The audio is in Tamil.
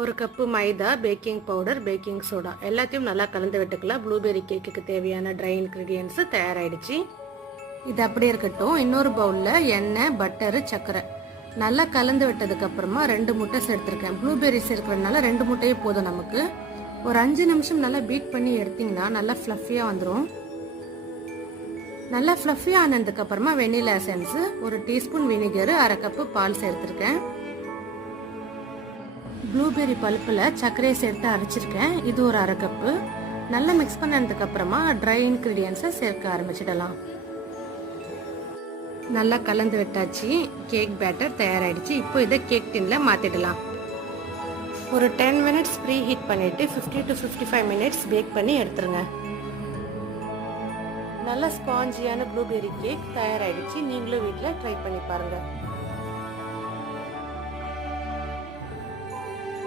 1 கப்பு மைதா, பேக்கிங் பவுடர், பேக்கிங் சோடா எல்லாத்தையும் நல்லா கலந்து விட்டுக்கலாம். ப்ளூபெர்ரி கேக்குக்கு தேவையான ட்ரை இன்க்ரீடியன்ட்ஸ் தயாராகிடுச்சு. இது அப்படியே இருக்கட்டும். இன்னொரு பவுலில் எண்ணெய், பட்டரு, சர்க்கரை நல்லா கலந்து விட்டதுக்கு அப்புறமா 2 முட்டை சேர்த்துருக்கேன். ப்ளூபெர்ரிஸ் இருக்கிறதுனால 2 முட்டையே போதும் நமக்கு. ஒரு 5 நிமிஷம் நல்லா பீட் பண்ணி எடுத்தீங்கன்னா நல்லா ஃப்ளஃபியாக வந்துடும். நல்லா ஃப்ளஃபியாக ஆனதுக்கு அப்புறமா vanilla essence, 1 teaspoon vinegar, 1/2 cup பால் சேர்த்துருக்கேன். ப்ளூபெர்ரி பல்ப்பில் சர்க்கரையை சேர்த்து அரைச்சிருக்கேன். இது ஒரு 1/2 கப்பு. நல்லா மிக்ஸ் பண்ணதுக்கு அப்புறமா ட்ரை இன்க்ரீடியன்ஸை சேர்க்க ஆரம்பிச்சிடலாம். நல்லா கலந்து விட்டாச்சு. கேக் பேட்டர் தயாராகிடுச்சு. இப்போ இதை கேக் டின்ல மாற்றிடலாம். ஒரு 10 மினிட்ஸ் ப்ரீ ஹீட் பண்ணிவிட்டு 50 to 55 மினிட்ஸ் பேக் பண்ணி எடுத்துருங்க. நல்ல ஸ்பாஞ்சியான ப்ளூபெர்ரி கேக் தயாராகிடுச்சு. நீங்களும் வீட்டில் ட்ரை பண்ணி பாருங்கள்.